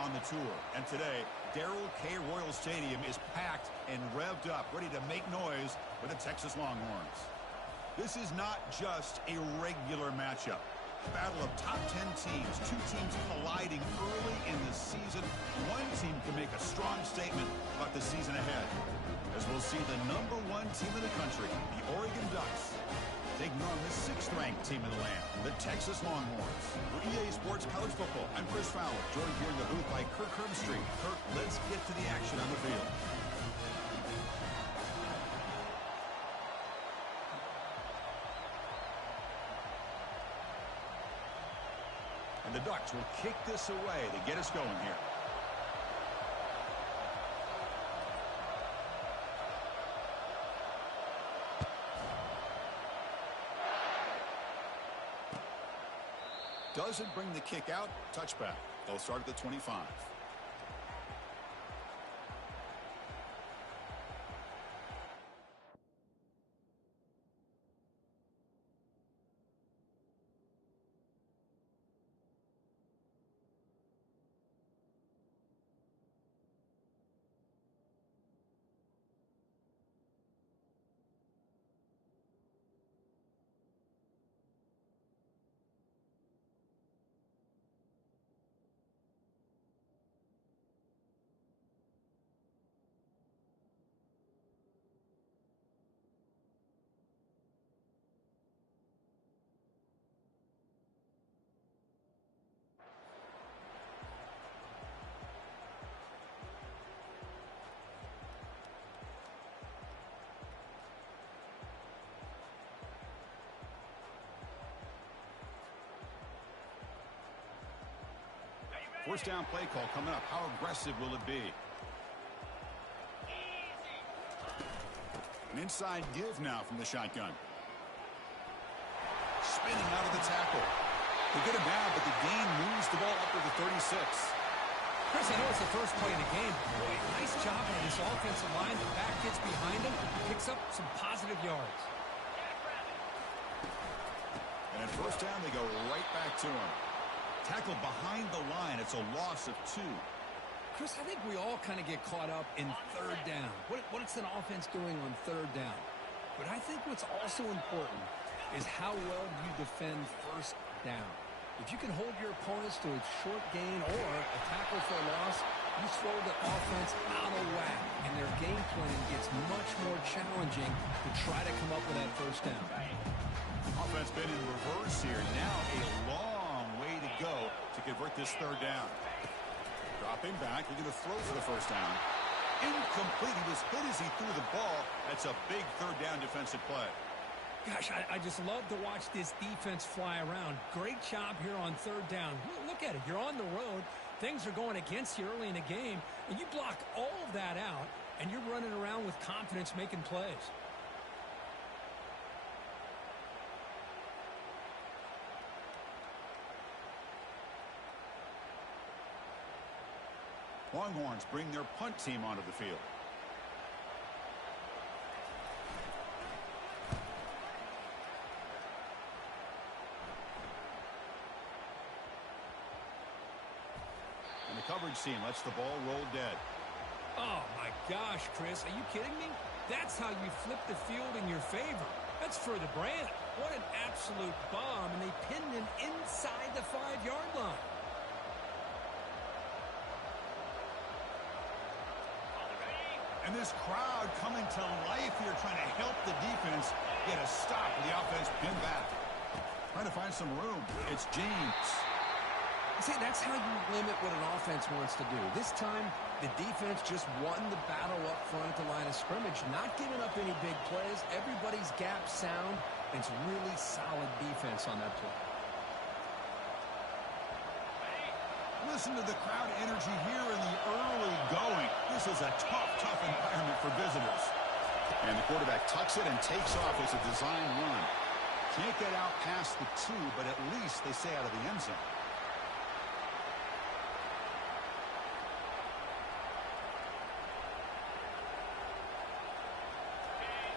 on the tour. And today, Darrell K. Royal Stadium is packed and revved up, ready to make noise with the Texas Longhorns. This is not just a regular matchup. Battle of top 10 teams, two teams colliding early in the season. One team can make a strong statement about the season ahead, as we'll see the #1 team in the country, the Oregon Ducks, taking on the 6th-ranked team in the land, the Texas Longhorns. For EA Sports College Football, I'm Chris Fowler, joined here in the booth by Kirk Herbstreit. Kirk, let's get to the action on the field. And the Ducks will kick this away to get us going here. Doesn't bring the kick out. Touchback. They'll start at the 25. First down play call coming up. How aggressive will it be? An inside give now from the shotgun. Spinning out of the tackle. They get him down, but the gain moves the ball up to the 36. Chris, I know it's the first play in the game. Boy, nice job on this offensive line. The back gets behind him, picks up some positive yards. And at first down, they go right back to him. Tackled behind the line. It's a loss of 2. Chris, I think we all kind of get caught up in third down. What's an offense doing on third down? But I think what's also important is how well you defend first down. If you can hold your opponents to a short gain or a tackle for a loss, you throw the offense out of whack, and their game plan gets much more challenging to try to come up with that first down. Offense been in reverse here. Now a long way to go to convert this third down. Dropping back, looking to throw for the first down. Incomplete. He was hit as he threw the ball. That's a big third down defensive play. Gosh, I just love to watch this defense fly around. Great job here on third down. Look at it. You're on the road. Things are going against you early in the game, and you block all of that out, and you're running around with confidence making plays. Longhorns bring their punt team onto the field. And the coverage team lets the ball roll dead. Oh, my gosh, Chris. Are you kidding me? That's how you flip the field in your favor. That's for the brand. What an absolute bomb, and they pinned him inside the 5-yard line. And this crowd coming to life here, trying to help the defense get a stop with the offense pinned back. Trying to find some room. It's James. See, that's how you limit what an offense wants to do. This time, the defense just won the battle up front at the line of scrimmage, not giving up any big plays. Everybody's gap sound. It's really solid defense on that play. Listen to the crowd energy here in the early going. This is a tough environment for visitors. And the quarterback tucks it and takes off as a design run. Can't get out past the 2, but at least they stay out of the end zone.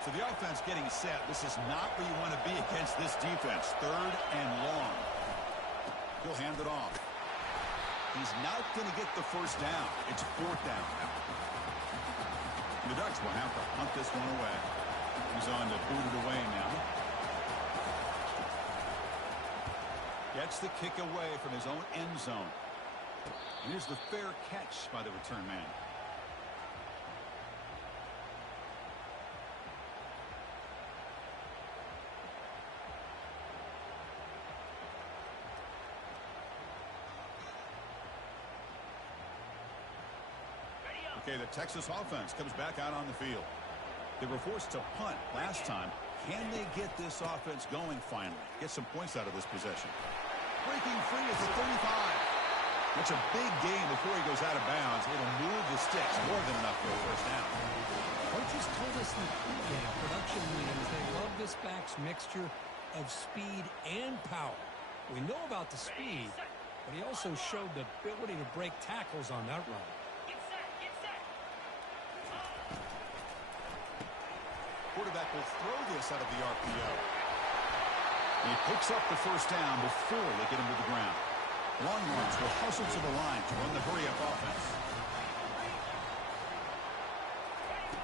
So the offense getting set. This is not where you want to be against this defense. 3rd and long. He'll hand it off. He's not going to get the first down. It's fourth down now. The Ducks will have to punt this one away. He's on to boot it away now. Gets the kick away from his own end zone. Here's the fair catch by the return man. Okay, the Texas offense comes back out on the field. They were forced to punt last time. Can they get this offense going finally? Get some points out of this possession. Breaking free is the 35. That's a big gain before he goes out of bounds. It'll move the sticks more than enough for a first down. Coaches told us in the pregame production meetings they love this back's mixture of speed and power. We know about the speed, but he also showed the ability to break tackles on that run. Quarterback will throw this out of the RPO. He picks up the first down before they get him to the ground. Longhorns will hustle to the line to run the hurry-up offense.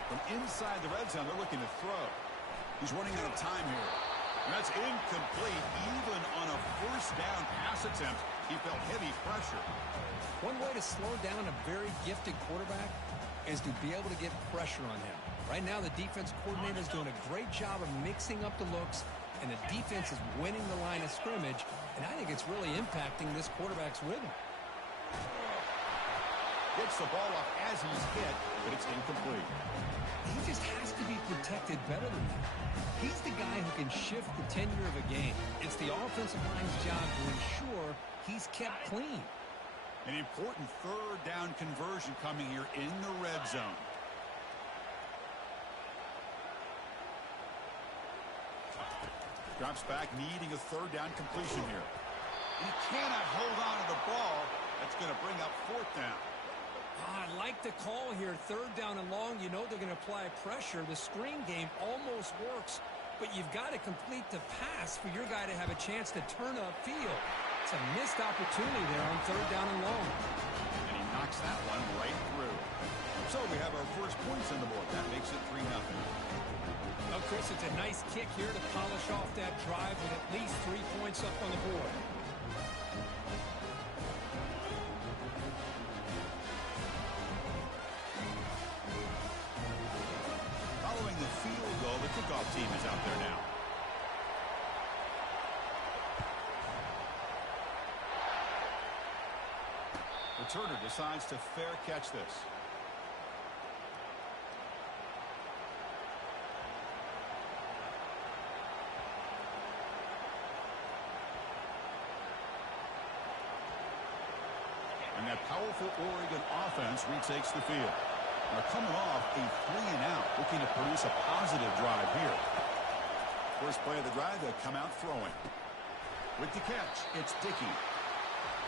From inside the red zone, they're looking to throw. He's running out of time here. And that's incomplete. Even on a first down pass attempt, he felt heavy pressure. One way to slow down a very gifted quarterback is to be able to get pressure on him. Right now, the defense coordinator is doing a great job of mixing up the looks, and the defense is winning the line of scrimmage, and I think it's really impacting this quarterback's rhythm. Gets the ball off as he's hit, but it's incomplete. He just has to be protected better than that. He's the guy who can shift the tenure of a game. It's the offensive line's job to ensure he's kept clean. An important third down conversion coming here in the red zone. Drops back, needing a third down completion here. He cannot hold on to the ball. That's going to bring up fourth down. I like the call here. Third down and long. You know they're going to apply pressure. The screen game almost works, but you've got to complete the pass for your guy to have a chance to turn upfield. It's a missed opportunity there on third down and long. And he knocks that one right through. So we have our first points on the board. That makes it 3-0. Well, Chris, it's a nice kick here to polish off that drive with at least 3 points up on the board. Following the field goal, the kickoff team is out there now. Returner decides to fair catch this. And that powerful Oregon offense retakes the field. Now coming off a 3-and-out, looking to produce a positive drive here. First play of the drive, they'll come out throwing. With the catch, it's Dickey.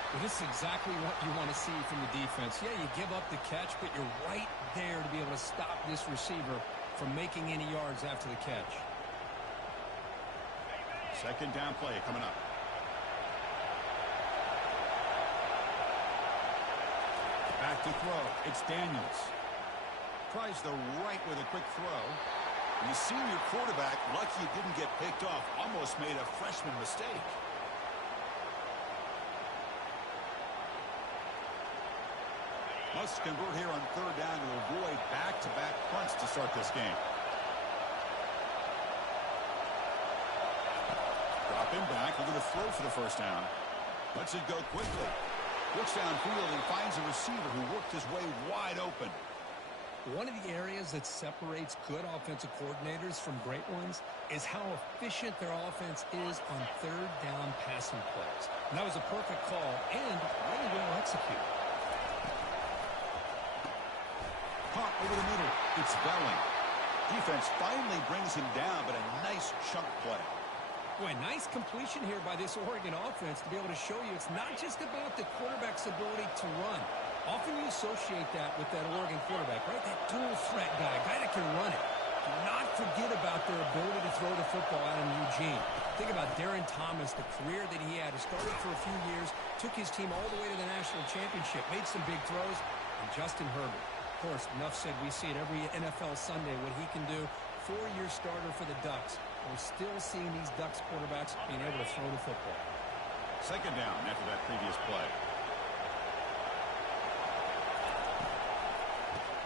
Well, this is exactly what you want to see from the defense. Yeah, you give up the catch, but you're right there to be able to stop this receiver from making any yards after the catch. Second down play coming up. Back to throw. It's Daniels. Tries the right with a quick throw. And the senior quarterback, lucky it didn't get picked off, almost made a freshman mistake. Must convert here on third down to avoid back-to-back punts to start this game. Drop him back. Look at the throw for the first down. Lets it go quickly. Looks downfield and finds a receiver who worked his way wide open. One of the areas that separates good offensive coordinators from great ones is how efficient their offense is on third down passing plays. And that was a perfect call and really well executed. Caught over the middle. It's Belling. Defense finally brings him down, but a nice chunk play. Boy, nice completion here by this Oregon offense to be able to show you it's not just about the quarterback's ability to run. Often you associate that with that Oregon quarterback, right? That dual threat guy that can run it. Do not forget about their ability to throw the football out in Eugene. Think about Darren Thomas, the career that he had. He started for a few years, took his team all the way to the national championship, made some big throws, and Justin Herbert. Of course, enough said, we see it every NFL Sunday what he can do. 4-year starter for the Ducks. We're still seeing these Ducks quarterbacks being able to throw the football. Second down after that previous play.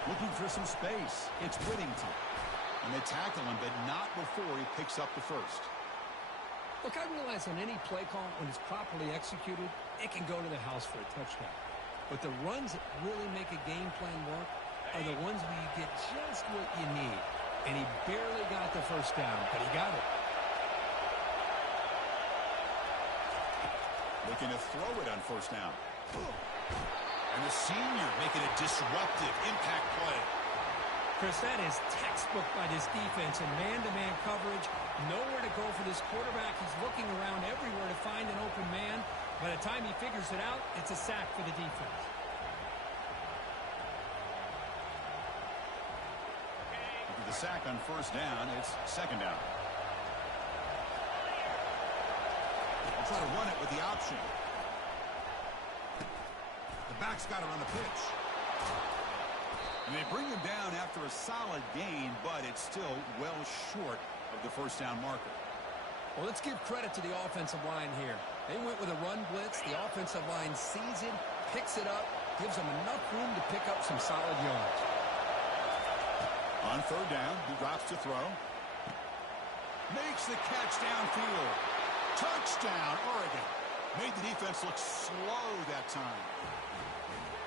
Looking for some space. It's Whittington. And they tackle him, but not before he picks up the first. Look, I realize on any play call, when it's properly executed, it can go to the house for a touchdown. But the runs that really make a game plan work are the ones where you get just what you need. And he barely got the first down, but he got it. Looking to throw it on first down. And the senior making a disruptive impact play. Chris, that is textbook by this defense and man-to-man coverage. Nowhere to go for this quarterback. He's looking around everywhere to find an open man. By the time he figures it out, it's a sack for the defense. After the sack on first down, it's second down. They'll try to run it with the option. The back's got it on the pitch. And they bring him down after a solid gain, but it's still well short of the first down marker. Well, let's give credit to the offensive line here. They went with a run blitz. The offensive line sees it, picks it up, gives them enough room to pick up some solid yards. On third down, he drops to throw. Makes the catch downfield. Touchdown, Oregon. Made the defense look slow that time.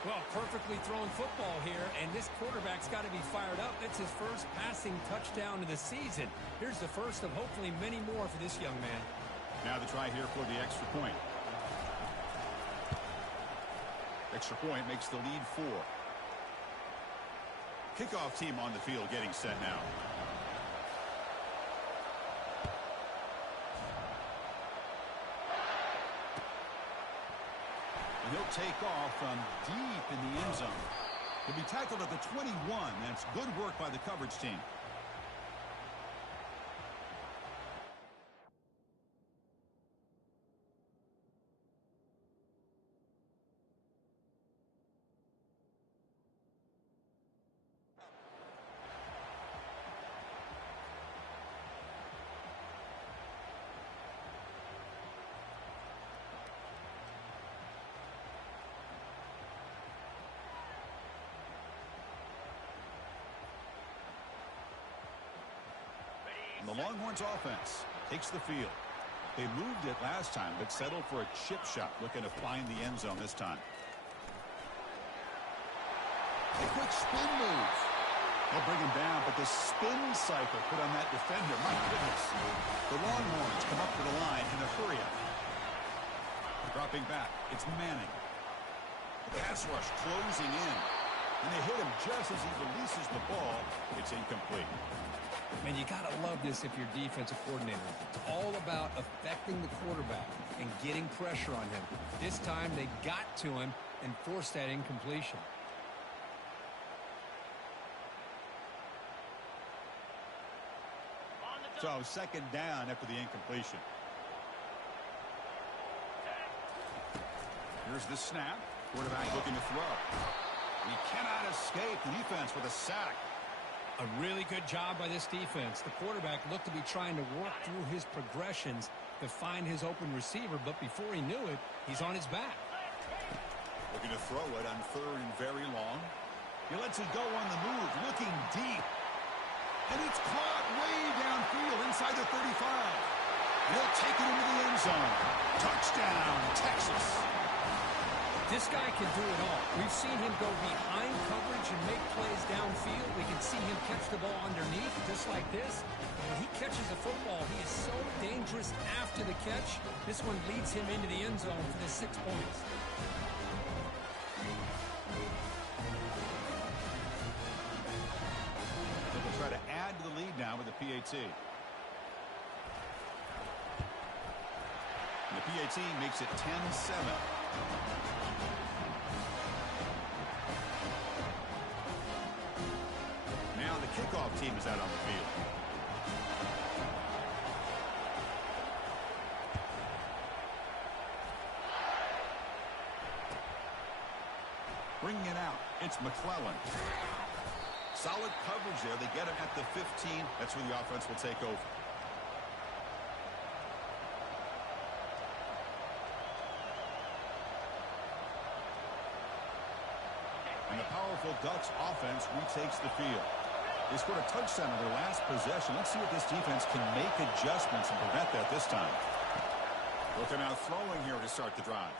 Well, perfectly thrown football here, and this quarterback's got to be fired up. It's his first passing touchdown of the season. Here's the first of hopefully many more for this young man. Now the try here for the extra point. Extra point makes the lead 4. Kickoff team on the field getting set now. And he'll take off from deep in the end zone. He'll be tackled at the 21. That's good work by the coverage team. The Longhorns offense takes the field. They moved it last time, but settled for a chip shot, looking to find the end zone this time. A quick spin move. They'll bring him down, but the spin cycle put on that defender, my goodness. The Longhorns come up to the line in a hurry up. Dropping back, it's Manning. The pass rush closing in. And they hit him just as he releases the ball. It's incomplete. Man, you got to love this if you're defensive coordinator. It's all about affecting the quarterback and getting pressure on him. This time they got to him and forced that incompletion. So second down after the incompletion. Here's the snap. Quarterback looking to throw. And he cannot escape the defense with a sack. A really good job by this defense. The quarterback looked to be trying to work through his progressions to find his open receiver, but before he knew it, he's on his back. Looking to throw it on third and very long. He lets it go on the move, looking deep. And it's caught way downfield inside the 35. And he'll take it into the end zone. Touchdown, Texas. This guy can do it all. We've seen him go behind coverage and make plays downfield. We can see him catch the ball underneath, just like this. When he catches a football, he is so dangerous after the catch. This one leads him into the end zone for the 6 points. They'll try to add to the lead now with the PAT. And the PAT makes it 10-7. Now the kickoff team is out on the field. Bringing it out, it's McClellan. Solid coverage there. They get him at the 15. That's where the offense will take over. And the powerful Ducks offense retakes the field. They scored a touchdown on their last possession. Let's see if this defense can make adjustments and prevent that this time. Looking out throwing here to start the drive.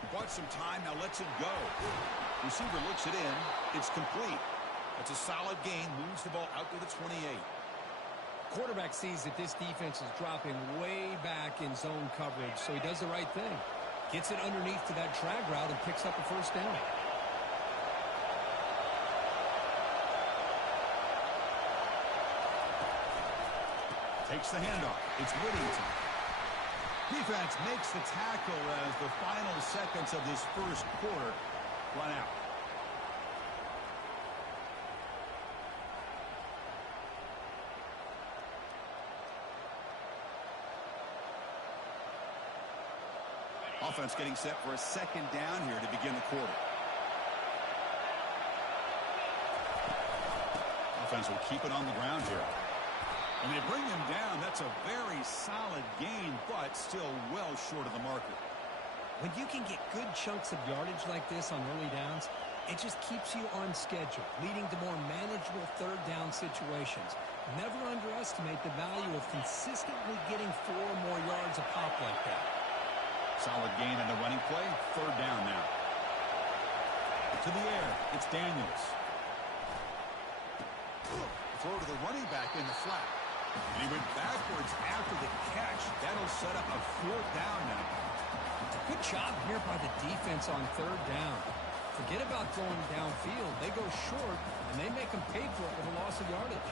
He bought some time, now lets it go. Receiver looks it in. It's complete. That's a solid gain. Moves the ball out to the 28. Quarterback sees that this defense is dropping way back in zone coverage, so he does the right thing. Gets it underneath to that drag route and picks up a first down. Takes the handoff. It's Whittington. Defense makes the tackle as the final seconds of this first quarter run out. Offense getting set for a second down here to begin the quarter. Offense will keep it on the ground here. And they bring him down. That's a very solid gain, but still well short of the marker. When you can get good chunks of yardage like this on early downs, it just keeps you on schedule, leading to more manageable third down situations. Never underestimate the value of consistently getting 4 more yards a pop like that. Solid gain in the running play. Third down now. To the air. It's Daniels. Throw to the running back in the flat. And he went backwards after the catch. That'll set up a 4th down now. Good job here by the defense on third down. Forget about going downfield. They go short, and they make them pay for it with a loss of yardage.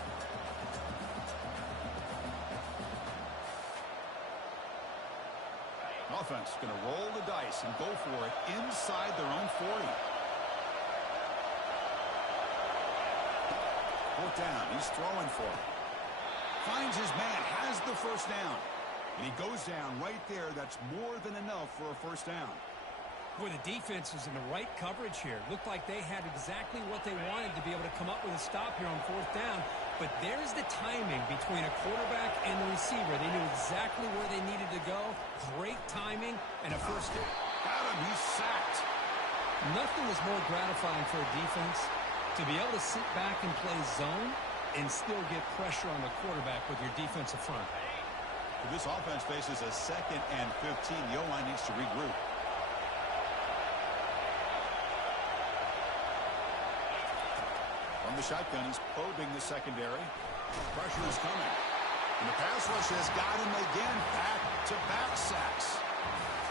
Offense going to roll the dice and go for it inside their own 40. 4th down. He's throwing for it. Finds his man, has the first down. And he goes down right there. That's more than enough for a first down. Boy, the defense was in the right coverage here. Looked like they had exactly what they wanted to be able to come up with a stop here on 4th down. But there's the timing between a quarterback and the receiver. They knew exactly where they needed to go. Great timing and a first down. Got him. He's sacked. Nothing is more gratifying for a defense to be able to sit back and play zone and still get pressure on the quarterback with your defensive front. This offense faces a 2nd and 15. The O-line needs to regroup. From the shotgun, he's probing the secondary. Pressure is coming. And the pass rush has got him again. Back-to-back sacks.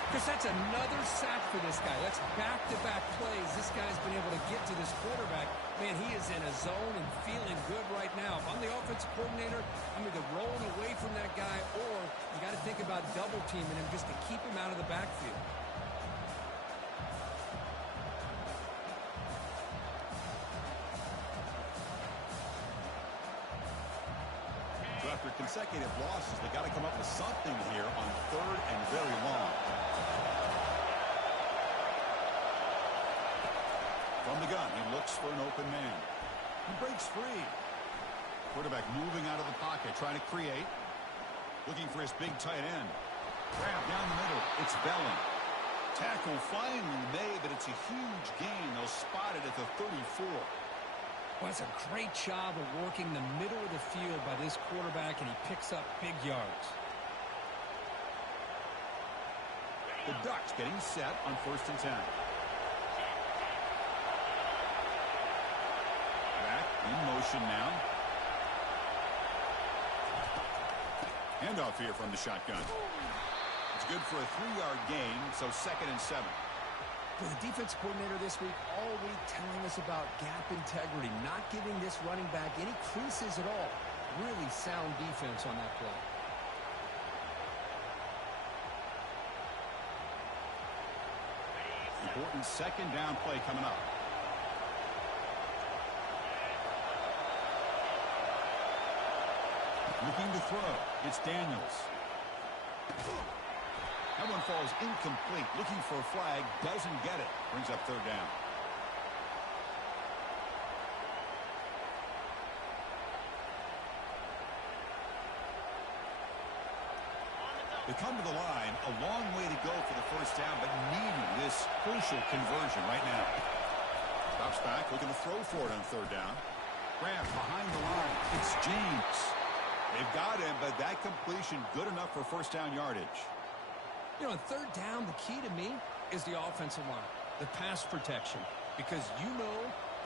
Chris, that's another sack for this guy. That's back-to-back plays. This guy's been able to get to this quarterback. Man, he is in a zone and feeling good right now. If I'm the offensive coordinator, I'm either rolling away from that guy or you got to think about double-teaming him just to keep him out of the backfield. So after consecutive losses, they got to come up with something here on 3rd and very long. From the gun, he looks for an open man. He breaks free. Quarterback moving out of the pocket, trying to create. Looking for his big tight end. Grab down the middle. It's Bellin. Tackle finally made, but it's a huge gain. They'll spot it at the 34. Well, that's a great job of working the middle of the field by this quarterback, and he picks up big yards. The Ducks getting set on 1st and 10. Back in motion now. Handoff here from the shotgun. It's good for a 3-yard gain, so 2nd and 7. For the defense coordinator this week, all week telling us about gap integrity, not giving this running back any creases at all. Really sound defense on that play. Important 2nd down play coming up. Looking to throw. It's Daniels. That one falls incomplete. Looking for a flag. Doesn't get it. Brings up 3rd down. They come to the line, a long way to go for the first down, but needing this crucial conversion right now. Drops back, looking to throw for it on third down. Grab behind the line. It's James. They've got him, but that completion good enough for first down yardage. You know, on third down, the key to me is the offensive line, the pass protection, because you know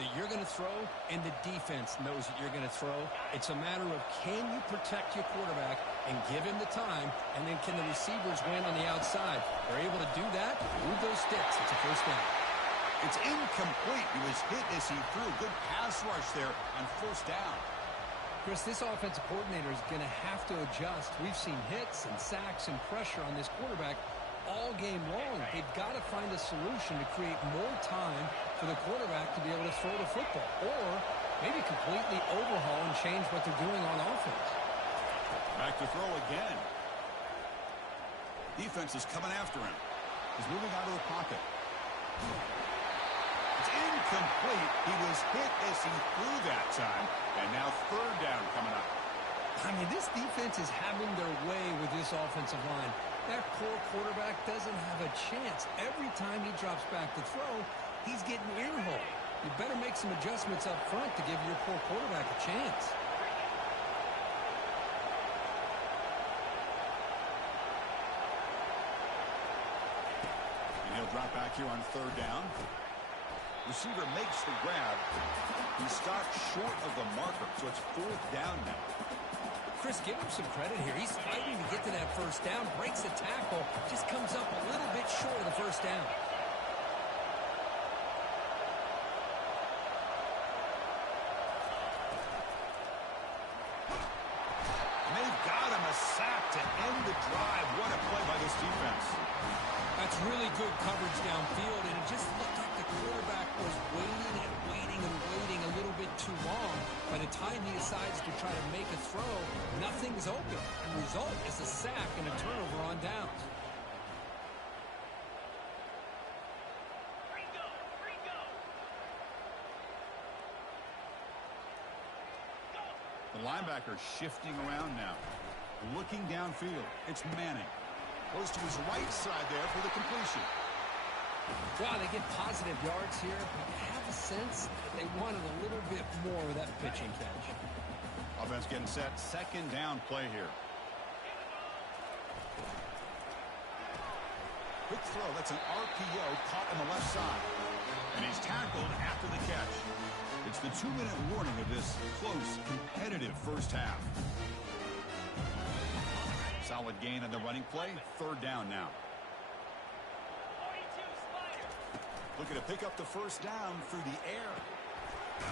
that you're going to throw and the defense knows that you're going to throw. It's a matter of can you protect your quarterback and give him the time, and then can the receivers win on the outside? They're able to do that, move those sticks. It's a first down. It's incomplete. He was hit as he threw. Good pass rush there on first down. Chris, this offensive coordinator is going to have to adjust. We've seen hits and sacks and pressure on this quarterback all game long. They've got to find a solution to create more time for the quarterback to be able to throw the football, or maybe completely overhaul and change what they're doing on offense. Back to throw again. Defense is coming after him. He's moving out of the pocket. It's incomplete. He was hit as he threw that time, and now third down coming up. I mean, this defense is having their way with this offensive line. That poor quarterback doesn't have a chance. Every time he drops back to throw, he's getting earholed. You better make some adjustments up front to give your poor quarterback a chance. And he'll drop back here on third down. Receiver makes the grab. He stopped short of the marker, so it's fourth down now. Chris, give him some credit here. He's fighting to get to that first down, breaks a tackle, just comes up a little bit short of the first down. And they've got him a sack to end the drive. What a play by this defense. That's really good coverage downfield, and it just looked like the quarterback was waiting and waiting and waiting a little bit too long. By the time he decides to try to make a throw, nothing's open. And the result is a sack and a turnover on downs. The linebacker shifting around now. Looking downfield. It's Manning. Goes to his right side there for the completion. Wow, they get positive yards here. I have a sense that they wanted a little bit more with that pitching catch. Offense getting set. Second down play here. Quick throw. That's an RPO caught on the left side. And he's tackled after the catch. It's the 2-minute warning of this close, competitive first half. Solid gain on the running play. Third down now. Looking to pick up the first down through the air.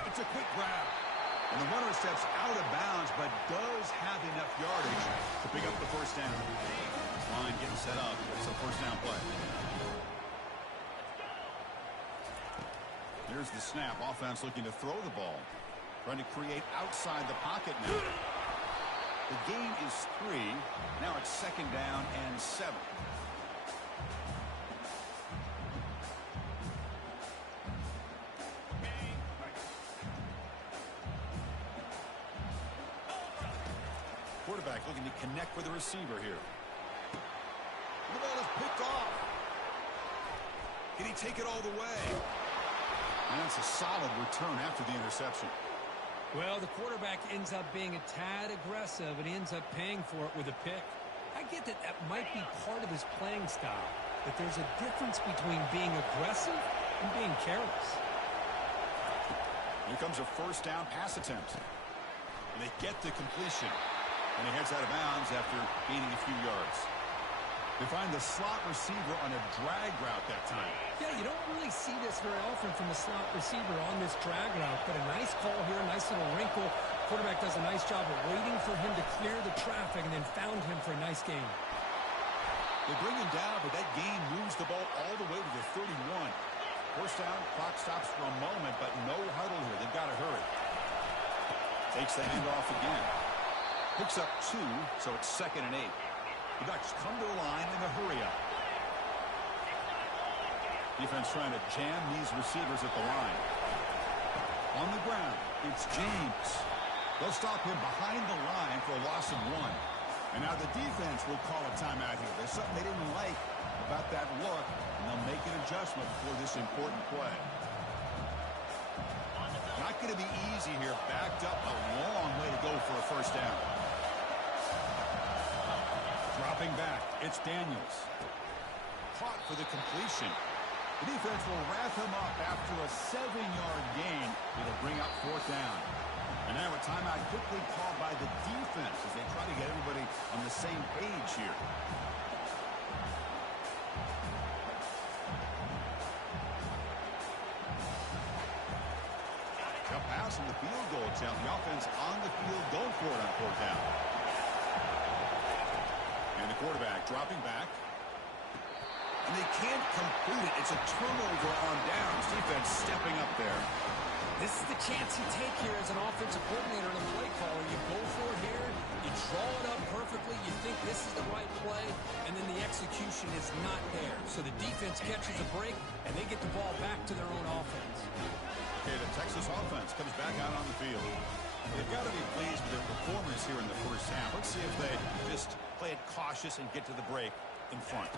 It's a quick grab. And the runner steps out of bounds, but does have enough yardage to pick up the first down. Line getting set up. It's a first down play. Here's the snap. Offense looking to throw the ball. Trying to create outside the pocket now. The gain is 3. Now it's second down and 7. Quarterback looking to connect with the receiver here. The ball is picked off. Can he take it all the way? And that's a solid return after the interception. Well, the quarterback ends up being a tad aggressive, and he ends up paying for it with a pick. I get that that might be part of his playing style, but there's a difference between being aggressive and being careless. Here comes a first down pass attempt. And they get the completion. And he heads out of bounds after gaining a few yards. They find the slot receiver on a drag route that time. Yeah, you don't really see this very often from a slot receiver on this drag route, but a nice call here, a nice little wrinkle. Quarterback does a nice job of waiting for him to clear the traffic and then found him for a nice gain. They bring him down, but that gain moves the ball all the way to the 31. First down, clock stops for a moment, but no huddle here. They've got to hurry. Takes the handoff again. Picks up 2, so it's second and 8. The Ducks come to the line in a hurry-up. Defense trying to jam these receivers at the line. On the ground, it's James. They'll stop him behind the line for a loss of 1. And now the defense will call a timeout here. There's something they didn't like about that look, and they'll make an adjustment for this important play. Not going to be easy here. Backed up a long way to go for a first down. Dropping back, it's Daniels. Caught for the completion. The defense will wrap him up after a 7-yard gain. It'll bring up fourth down. And now a timeout quickly called by the defense as they try to get everybody on the same page here. A pass in the field goal attempt. The offense on the field going for it on fourth down. And the quarterback dropping back. And they can't complete it. It's a turnover on downs. Defense stepping up there. This is the chance you take here as an offensive coordinator and a play caller. You go for it here. You draw it up perfectly. You think this is the right play, and then the execution is not there. So the defense catches a break, and they get the ball back to their own offense. Okay, the Texas offense comes back out on the field. They've got to be pleased with their performance here in the first half. Let's see if they just play it cautious and get to the break in front.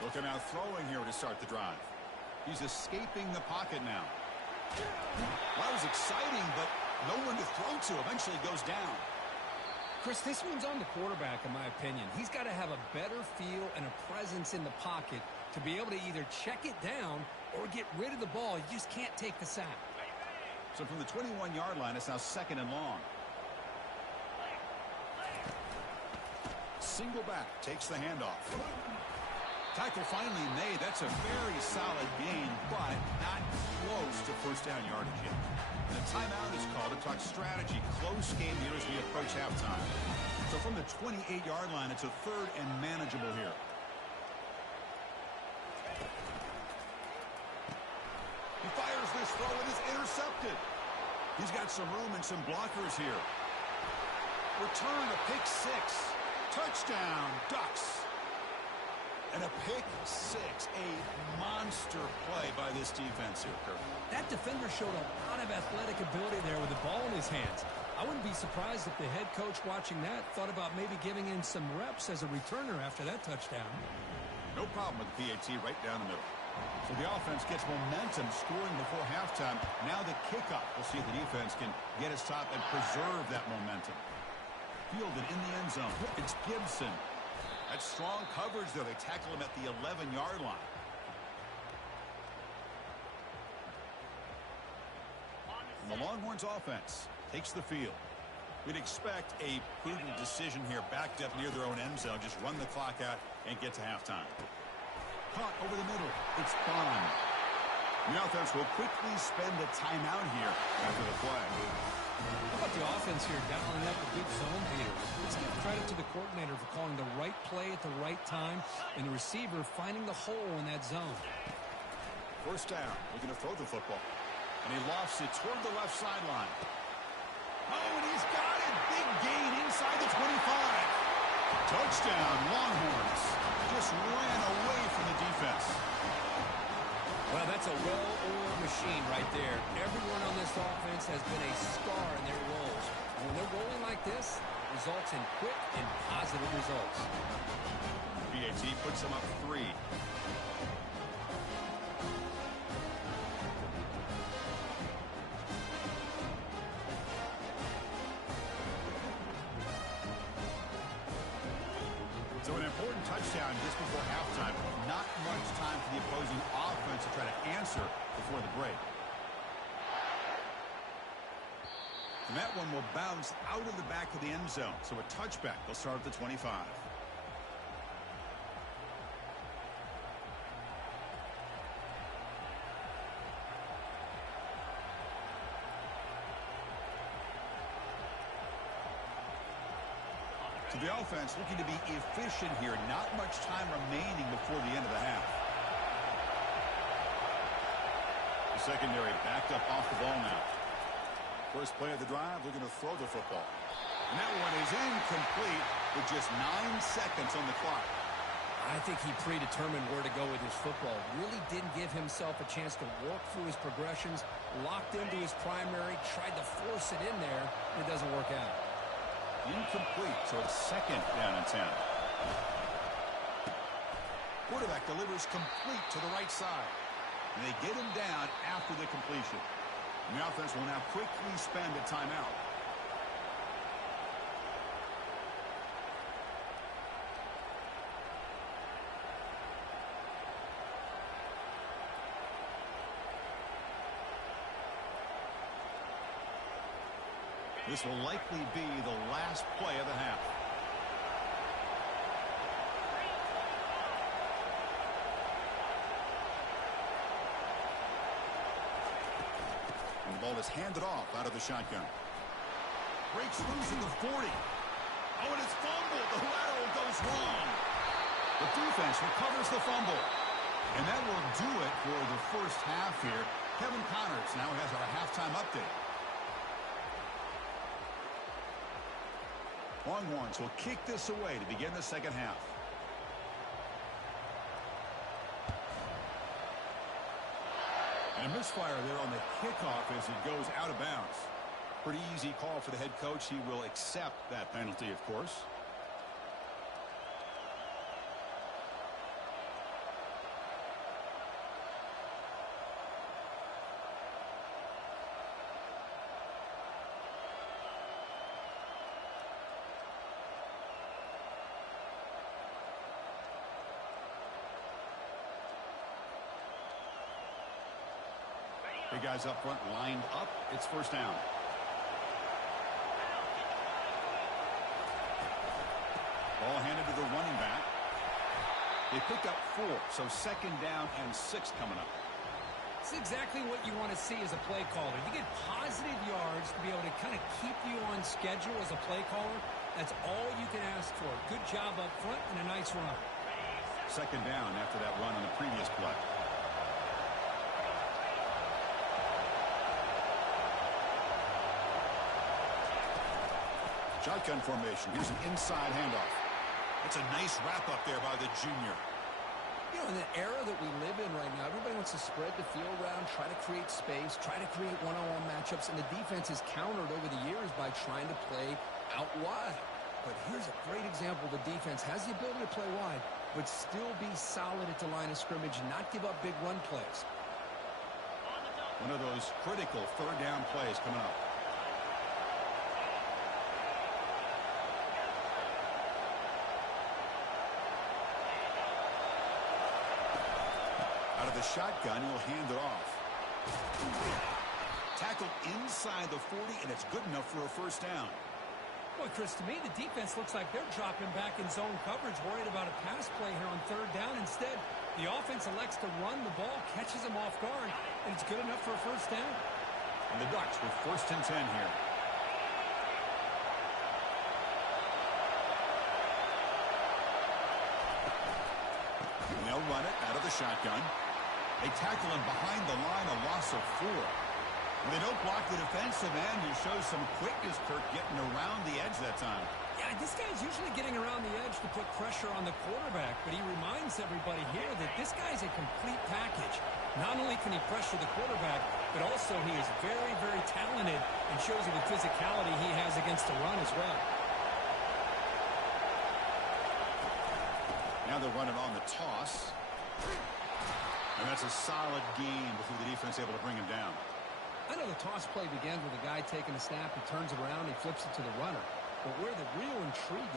Looking out throwing here to start the drive. He's escaping the pocket now. That was exciting, but no one to throw to. Eventually goes down. Chris, this one's on the quarterback, in my opinion. He's got to have a better feel and a presence in the pocket to be able to either check it down or get rid of the ball. You just can't take the sack. So from the 21-yard line, it's now second and long. Single back takes the handoff. Tackle finally made. That's a very solid gain, but not close to first down yardage yet. And a timeout is called to talk strategy. Close game here as we approach halftime. So from the 28-yard line, it's a third and manageable here. He fires this throw and is intercepted. He's got some room and some blockers here. Return to pick six. Touchdown, Ducks. And a pick six, a monster play by this defense here, Kirk. That defender showed a lot of athletic ability there with the ball in his hands. I wouldn't be surprised if the head coach watching that thought about maybe giving him some reps as a returner after that touchdown. No problem with the PAT right down the middle. So the offense gets momentum scoring before halftime. Now the kickoff. We'll see if the defense can get a stop and preserve that momentum. Fielded in the end zone. It's Gibson. That's strong coverage there. They tackle him at the 11-yard line. And the Longhorns offense takes the field. We'd expect a prudent decision here, backed up near their own end zone. Just run the clock out and get to halftime. Caught over the middle. It's Bond. The offense will quickly spend a timeout here after the play. How about the offense here dialing up a good zone, Peter? Let's give credit to the coordinator for calling the right play at the right time and the receiver finding the hole in that zone. First down, looking to throw the football. And he lofts it toward the left sideline. Oh, and he's got it. Big gain inside the 25. Touchdown, Longhorns. Just ran away from the defense. Well, that's a well-oiled machine right there. Everyone on this offense has been a star in their roles. And when they're rolling like this, it results in quick and positive results. PAT puts them up 3. So an important touchdown just before halftime. Not much time for the opposing offense to try to answer before the break. And that one will bounce out of the back of the end zone. So a touchback. They'll start at the 25. So the offense looking to be efficient here. Not much time remaining before the end of the half. The secondary backed up off the ball now. First play of the drive, looking to throw the football. And that one is incomplete with just 9 seconds on the clock. I think he predetermined where to go with his football. Really didn't give himself a chance to work through his progressions. Locked into his primary, tried to force it in there, and it doesn't work out. Incomplete, so it's second down and 10. Quarterback delivers complete to the right side. And they get him down after the completion. And the offense will now quickly spend a timeout. This will likely be the last play of the half. And the ball is handed off out of the shotgun. Breaks loose at the 40. Oh, and it's fumbled. The lateral goes wrong. The defense recovers the fumble. And that will do it for the first half here. Kevin Connors now has our halftime update. Longhorns will kick this away to begin the second half. And a misfire there on the kickoff as it goes out of bounds. Pretty easy call for the head coach. He will accept that penalty, of course. Big guys up front lined up. It's first down. Ball handed to the running back. They picked up 4, so second down and 6 coming up. It's exactly what you want to see as a play caller. You get positive yards to be able to kind of keep you on schedule as a play caller. That's all you can ask for. Good job up front and a nice run. Second down after that run on the previous play. Shotgun formation. Here's an inside handoff. That's a nice wrap up there by the junior. You know, in the era that we live in right now, everybody wants to spread the field around, try to create space, try to create one-on-one matchups, and the defense has countered over the years by trying to play out wide. But here's a great example. The defense has the ability to play wide, but still be solid at the line of scrimmage, not give up big run plays. One of those critical third down plays coming up. Out of the shotgun, he'll hand it off. Tackle inside the 40, and it's good enough for a first down. Boy, Chris, to me, the defense looks like they're dropping back in zone coverage, worried about a pass play here on third down. Instead, the offense elects to run the ball, catches them off guard, and it's good enough for a first down. And the Ducks with first and 10 here. And they'll run it out of the shotgun. They tackle him behind the line, a loss of 4. When they don't block the defensive end, he shows some quickness, Kirk, getting around the edge that time. Yeah, this guy's usually getting around the edge to put pressure on the quarterback, but he reminds everybody here that this guy's a complete package. Not only can he pressure the quarterback, but also he is very, very talented and shows you the physicality he has against the run as well. Now they're running on the toss. And that's a solid gain before the defense able to bring him down. I know the toss play begins with a guy taking a snap, he turns it around, he flips it to the runner. But where the real intrigue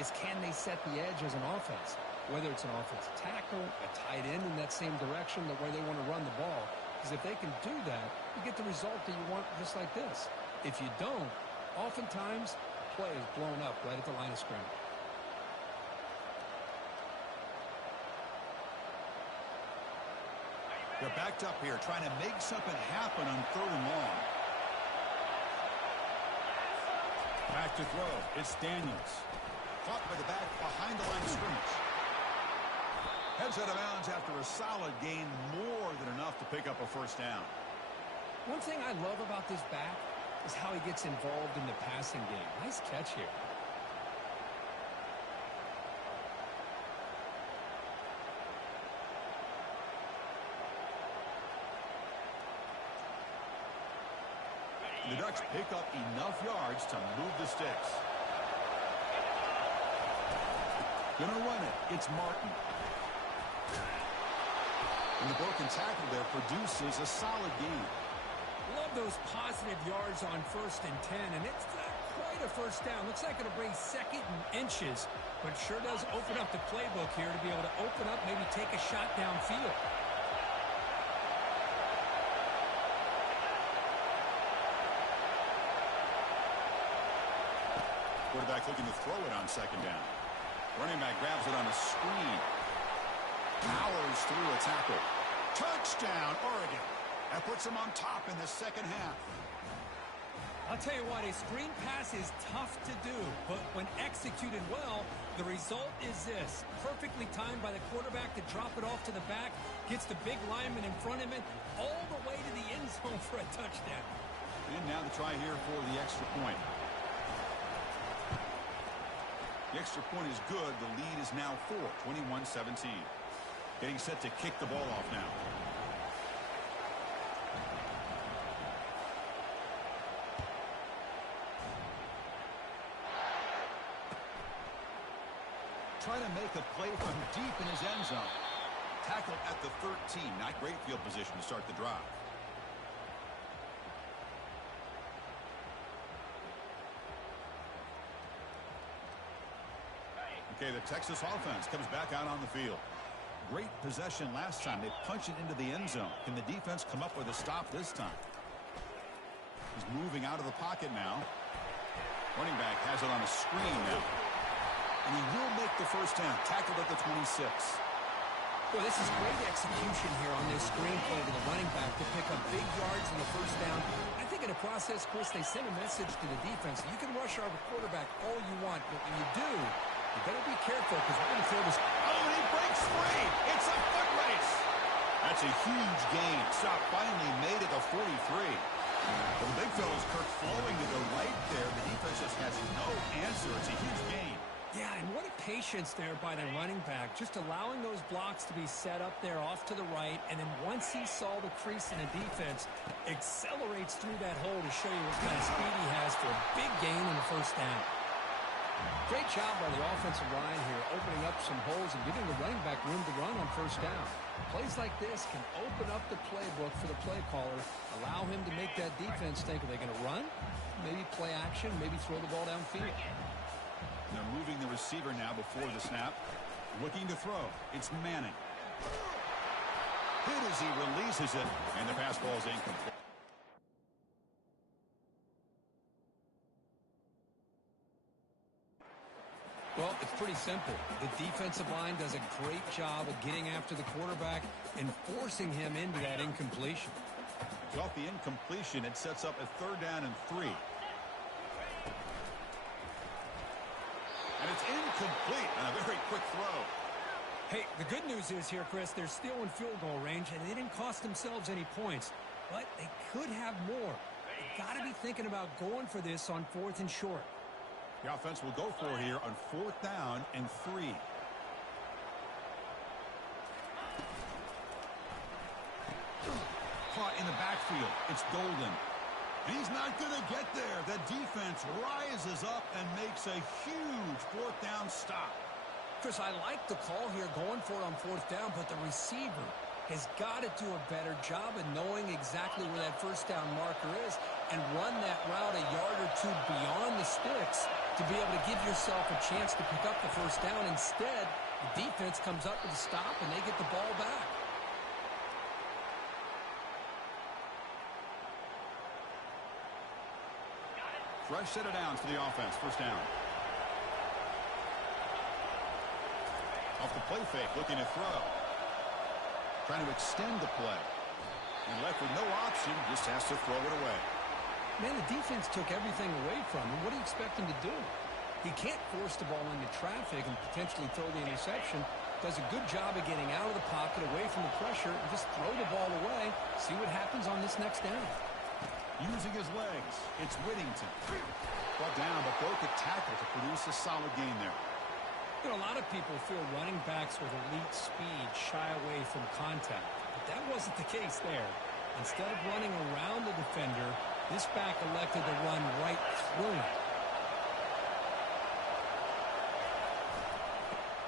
is can they set the edge as an offense? Whether it's an offensive tackle, a tight end in that same direction, the way they want to run the ball. Because if they can do that, you get the result that you want just like this. If you don't, oftentimes, the play is blown up right at the line of scrimmage. They're backed up here, trying to make something happen on third and long. Back to throw. It's Daniels. Caught by the back behind the line of scrimmage. Heads out of bounds after a solid gain, more than enough to pick up a first down. One thing I love about this back is how he gets involved in the passing game. Nice catch here. The Ducks pick up enough yards to move the sticks. Gonna run it. It's Martin. And the broken tackle there produces a solid gain. Love those positive yards on 1st and 10, and it's not quite a first down. Looks like it'll bring 2nd and inches, but sure does open up the playbook here to be able to open up, maybe take a shot downfield. Quarterback looking to throw it on 2nd down. Running back grabs it on a screen. Powers through a tackle. Touchdown, Oregon. That puts them on top in the 2nd half. I'll tell you what, a screen pass is tough to do, but when executed well, the result is this. Perfectly timed by the quarterback to drop it off to the back, gets the big lineman in front of him, all the way to the end zone for a touchdown. And now the try here for the extra point. The extra point is good. The lead is now 4, 21-17. Getting set to kick the ball off now. Trying to make a play from deep in his end zone. Tackle at the 13. Not great field position to start the drive. Okay, the Texas offense comes back out on the field. Great possession last time. They punch it into the end zone. Can the defense come up with a stop this time? He's moving out of the pocket now. Running back has it on a screen now. And he will make the first down. Tackled at the 26. Well, this is great execution here on this screen play to the running back to pick up big yards in the first down. I think in the process, Chris, they send a message to the defense. You can rush our quarterback all you want, but when you do, you better be careful because we're going to throw this. Oh, and he breaks free. It's a foot race. That's a huge gain. Stop finally made at the 43. Well, the big fellow's Kirk flowing to the right there. The defense just has no answer. It's a huge gain. Yeah, and what a patience there by the running back, just allowing those blocks to be set up there off to the right, and then once he saw the crease in the defense, accelerates through that hole to show you what kind of speed he has for a big gain in the first down. Great job by the offensive line here, opening up some holes and giving the running back room to run on first down. Plays like this can open up the playbook for the play caller, allow him to make that defense think, are they going to run? Maybe play action, maybe throw the ball downfield. They're moving the receiver now before the snap. Looking to throw. It's Manning. Hit as he releases it, and the pass ball is incomplete. Well, it's pretty simple. The defensive line does a great job of getting after the quarterback and forcing him into that incompletion. Off the incompletion, it sets up a 3rd down and 3. And it's incomplete on a very quick throw. Hey, the good news is here, Chris, they're still in field goal range, and they didn't cost themselves any points. But they could have more. They got to be thinking about going for this on 4th and short. The offense will go for it here on 4th down and 3. Caught in the backfield. It's Golden. And he's not going to get there. The defense rises up and makes a huge 4th down stop. Chris, I like the call here going for it on 4th down, but the receiver has got to do a better job of knowing exactly where that first down marker is and run that route a yard or two beyond the sticks to be able to give yourself a chance to pick up the first down. Instead, the defense comes up with a stop and they get the ball back. Fresh set of downs for the offense. First down. Off the play fake, looking to throw. Trying to extend the play. And left with no option, just has to throw it away. Man, the defense took everything away from him. What do you expect him to do? He can't force the ball into traffic and potentially throw the interception. Does a good job of getting out of the pocket, away from the pressure, and just throw the ball away. See what happens on this next down. Using his legs, it's Whittington. Brought down, but broke a tackle to produce a solid gain there. You know, a lot of people feel running backs with elite speed shy away from contact, but that wasn't the case there. Instead of running around the defender, this back elected to run right through him.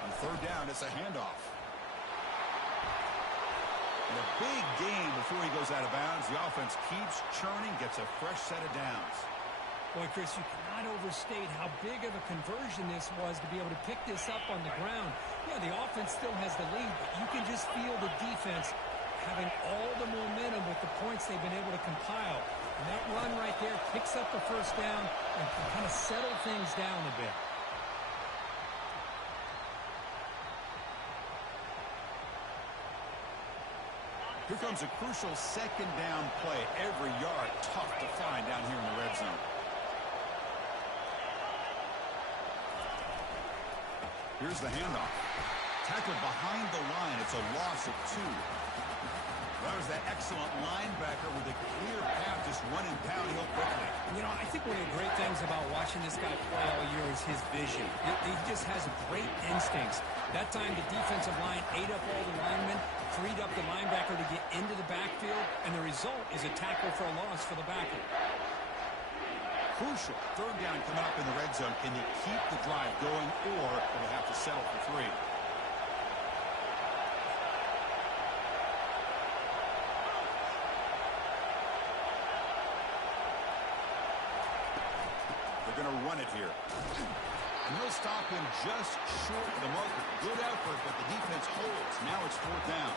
The third down, it's a handoff. And a big gain before he goes out of bounds. The offense keeps churning, gets a fresh set of downs. Boy, Chris, you cannot overstate how big of a conversion this was to be able to pick this up on the ground. Yeah, the offense still has the lead, but you can just feel the defense having all the momentum with the points they've been able to compile. And that run right there picks up the first down and can kind of settle things down a bit. Here comes a crucial second down play. Every yard tough to find down here in the red zone. Here's the handoff. Tackled behind the line. It's a loss of 2. That was that excellent linebacker with a clear path, just running downhill quickly. You know, I think one of the great things about watching this guy play all year is his vision. He just has great instincts. That time, the defensive line ate up all the linemen, freed up the linebacker to get into the backfield, and the result is a tackle for a loss for the backer. Crucial. Third down coming up in the red zone. Can they keep the drive going, or will they have to settle for 3? They're going to run it here. And they'll stop him just short of the marker. Good effort, but the defense holds. Now it's 4th down.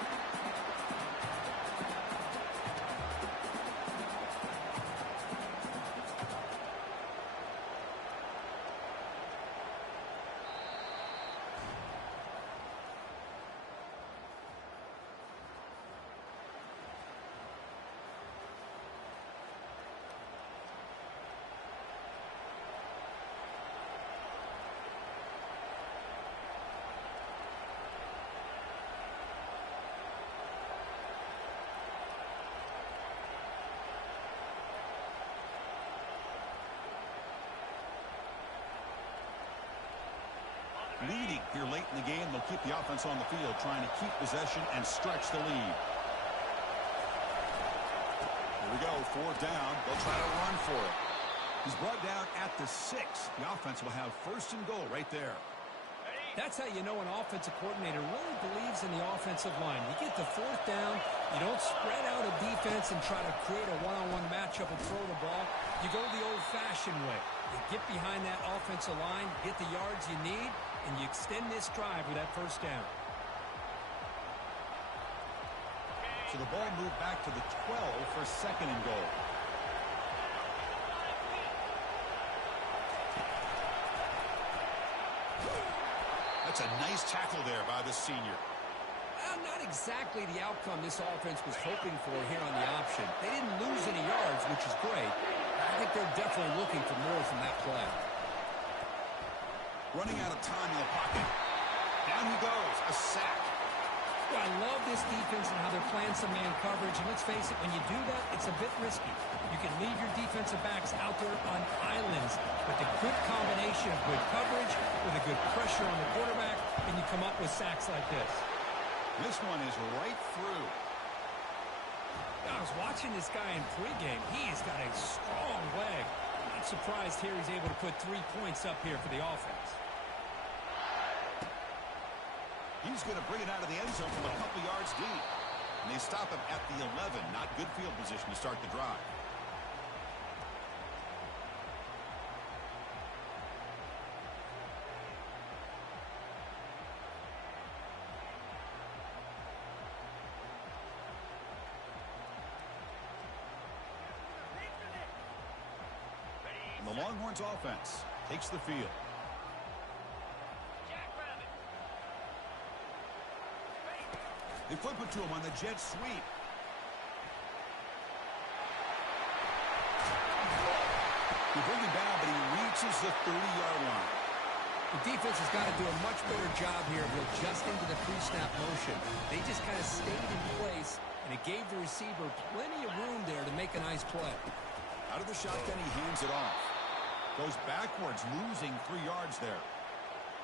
Leading here late in the game, they'll keep the offense on the field, trying to keep possession and stretch the lead. Here we go, 4th down. They'll try to run for it. He's brought down at the 6. The offense will have 1st and goal right there. That's how you know an offensive coordinator really believes in the offensive line. You get the 4th down, you don't spread out a defense and try to create a one-on-one matchup and throw the ball. You go the old-fashioned way. You get behind that offensive line, get the yards you need, and you extend this drive with that 1st down. So the ball moved back to the 12 for 2nd and goal. That's a nice tackle there by the senior. Not exactly the outcome this offense was hoping for here on the option. They didn't lose any yards, which is great. I think they're definitely looking for more from that play. Running out of time in the pocket. Down he goes. A sack. Well, I love this defense and how they're playing some man coverage. And let's face it, when you do that, it's a bit risky. You can leave your defensive backs out there on islands. But the good combination of good coverage with a good pressure on the quarterback, and you come up with sacks like this. This one is right through. I was watching this guy in pregame. He's got a strong leg. I'm not surprised here he's able to put 3 points up here for the offense. He's going to bring it out of the end zone from a couple yards deep. And they stop him at the 11. Not good field position to start the drive. And the Longhorns offense takes the field. They flip it to him on the jet sweep. They bring him down, but he reaches the 30-yard line. The defense has got to do a much better job here of adjusting to the pre-snap motion. They just kind of stayed in place, and it gave the receiver plenty of room there to make a nice play. Out of the shotgun, he hands it off. Goes backwards, losing 3 yards there.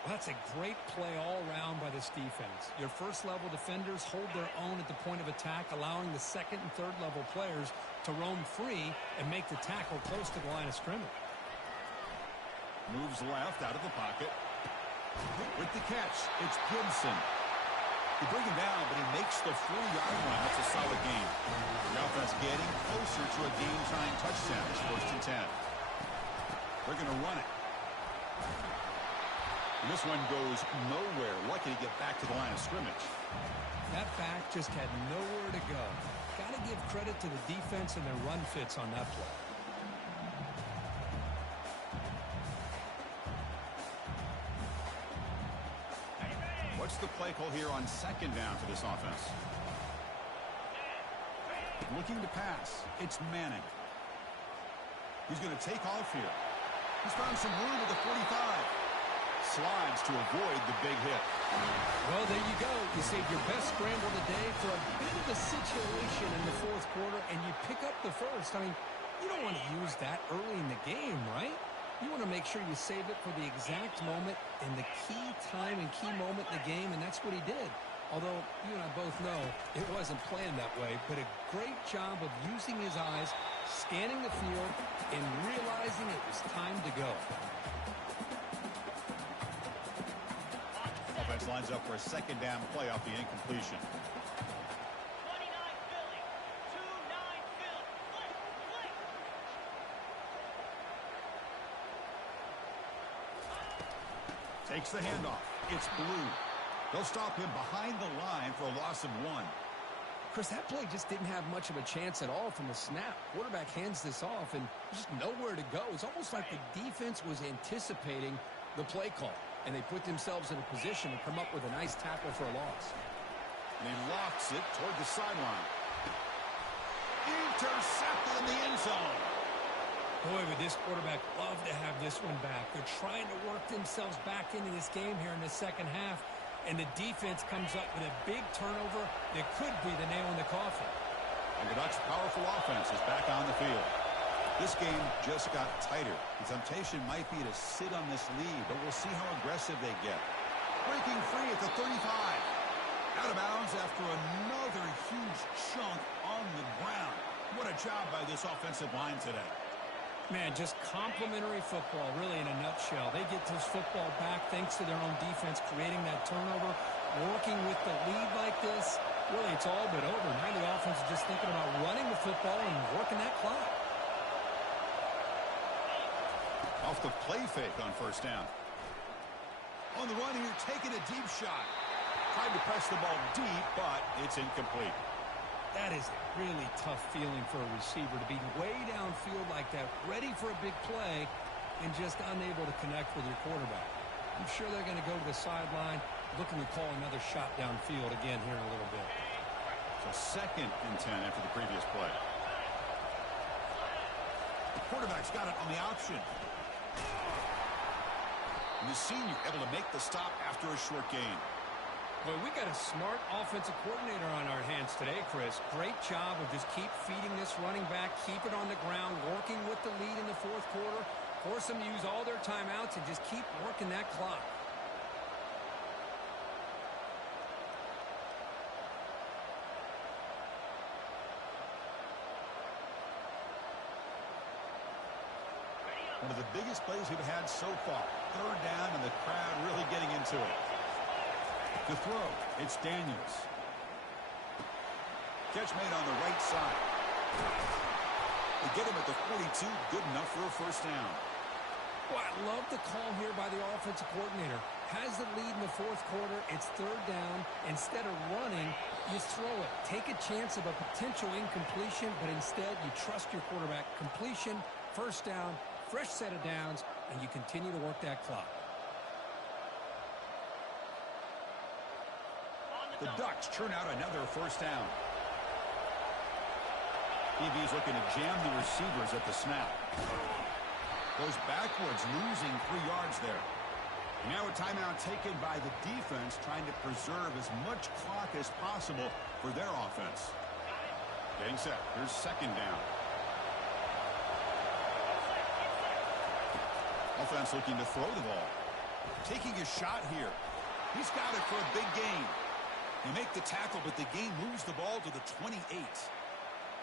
Well, that's a great play all around by this defense. Your first-level defenders hold their own at the point of attack, allowing the second and third-level players to roam free and make the tackle close to the line of scrimmage. Moves left out of the pocket. With the catch, it's Gibson. They bring him down, but he makes the 4-yard line. That's a solid game. The offense getting closer to a game-tying touchdown. It's 1st and 10. They're going to run it. And this one goes nowhere. Lucky to get back to the line of scrimmage. That back just had nowhere to go. Got to give credit to the defense and their run fits on that play. What's the play call here on 2nd down for this offense? Looking to pass. It's Manning. He's going to take off here. He's found some room at the 45. Slides to avoid the big hit. Well, there you go. You saved your best scramble today for a bit of a situation in the 4th quarter, and you pick up the first. I mean, you don't want to use that early in the game, right? You want to make sure you save it for the exact moment and the key time and key moment in the game, and that's what he did. Although you and I both know it wasn't planned that way, but a great job of using his eyes, scanning the field, and realizing it was time to go. Offense lines up for a 2nd down play off the incompletion. Takes the handoff. It's Blue. They'll stop him behind the line for a loss of 1. Chris, that play just didn't have much of a chance at all from the snap. Quarterback hands this off, and there's just nowhere to go. It's almost like the defense was anticipating the play call, and they put themselves in a position to come up with a nice tackle for a loss. And he lofts it toward the sideline. Intercepted in the end zone. Boy, would this quarterback love to have this one back. They're trying to work themselves back into this game here in the 2nd half, and the defense comes up with a big turnover that could be the nail in the coffin. And the Ducks' powerful offense is back on the field. This game just got tighter. The temptation might be to sit on this lead, but we'll see how aggressive they get. Breaking free at the 35. Out of bounds after another huge chunk on the ground. What a job by this offensive line today. Man, just complimentary football, really, in a nutshell. They get this football back thanks to their own defense, creating that turnover, working with the lead like this. Really, it's all but over. Now the offense is just thinking about running the football and working that clock. Off the play fake on 1st down. On the run here, taking a deep shot. Tried to press the ball deep, but it's incomplete. That is a really tough feeling for a receiver to be way downfield like that, ready for a big play, and just unable to connect with your quarterback. I'm sure they're going to go to the sideline, looking to call another shot downfield again here in a little bit. So 2nd and 10 after the previous play. The quarterback's got it on the option. And the senior able to make the stop after a short gain. Well, we got a smart offensive coordinator on our hands today, Chris. Great job of just keep feeding this running back, keep it on the ground, working with the lead in the 4th quarter, force them to use all their timeouts, and just keep working that clock. One of the biggest plays we've had so far. 3rd down, and the crowd really getting into it. To throw, it's Daniels. Catch made on the right side. They get him at the 42, good enough for a 1st down. Well, I love the call here by the offensive coordinator. Has the lead in the 4th quarter, it's 3rd down. Instead of running, you throw it. Take a chance of a potential incompletion, but instead you trust your quarterback. Completion, 1st down, fresh set of downs, and you continue to work that clock. The Ducks churn out another 1st down. DB's looking to jam the receivers at the snap. Goes backwards, losing 3 yards there. Now a timeout taken by the defense, trying to preserve as much clock as possible for their offense. Getting set. Here's 2nd down. Offense looking to throw the ball. Taking a shot here. He's got it for a big gain. You make the tackle, but the game moves the ball to the 28.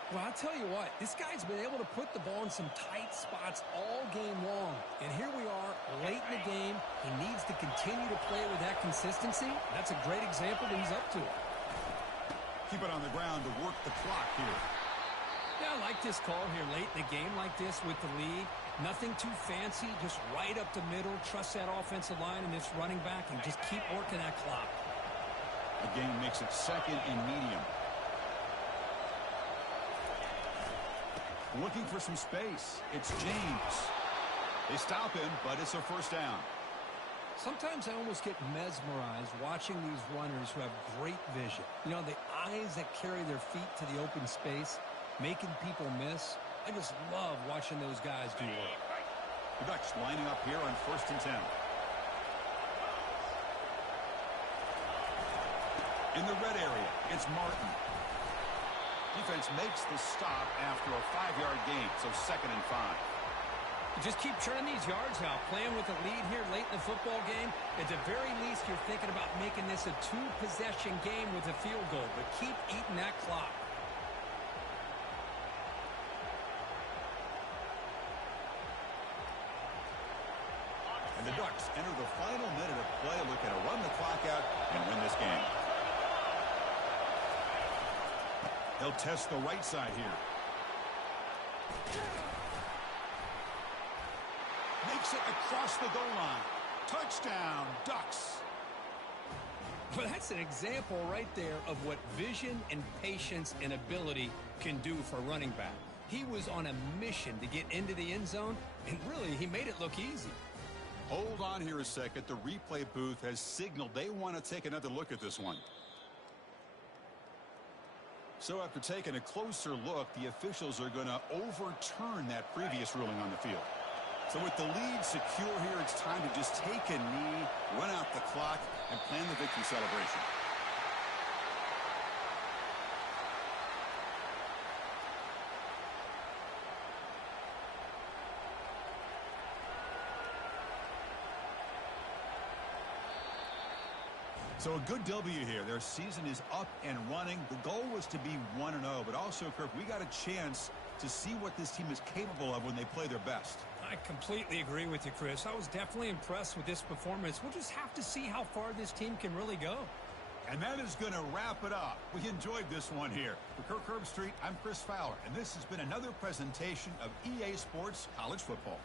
Well, I'll tell you what, this guy's been able to put the ball in some tight spots all game long. And here we are, late in the game. He needs to continue to play with that consistency. That's a great example that he's up to it. Keep it on the ground to work the clock here. Yeah, I like this call here late in the game like this with the lead. Nothing too fancy, just right up the middle. Trust that offensive line and this running back and just keep working that clock. Again, makes it second and medium. Looking for some space. It's James. They stop him, but it's a first down. Sometimes I almost get mesmerized watching these runners who have great vision. You know, the eyes that carry their feet to the open space, making people miss. I just love watching those guys do work. The Ducks lining up here on 1st and 10. In the red area, it's Martin. Defense makes the stop after a 5-yard gain, so 2nd and 5. Just keep churning these yards out. Playing with a lead here late in the football game. At the very least, you're thinking about making this a 2-possession game with a field goal, but keep eating that clock. And the Ducks enter the final minute of play, looking to run the clock out and win this game. They'll test the right side here. Makes it across the goal line. Touchdown, Ducks. Well, that's an example right there of what vision and patience and ability can do for a running back. He was on a mission to get into the end zone, and really, he made it look easy. Hold on here a second. The replay booth has signaled they want to take another look at this one. So after taking a closer look, the officials are going to overturn that previous ruling on the field. So with the lead secure here, it's time to just take a knee, run out the clock, and plan the victory celebration. So a good W here. Their season is up and running. The goal was to be 1-0, but also, Kirk, we got a chance to see what this team is capable of when they play their best. I completely agree with you, Chris. I was definitely impressed with this performance. We'll just have to see how far this team can really go. And that is going to wrap it up. We enjoyed this one here. For Kirk Herbstreit, I'm Chris Fowler, and this has been another presentation of EA Sports College Football.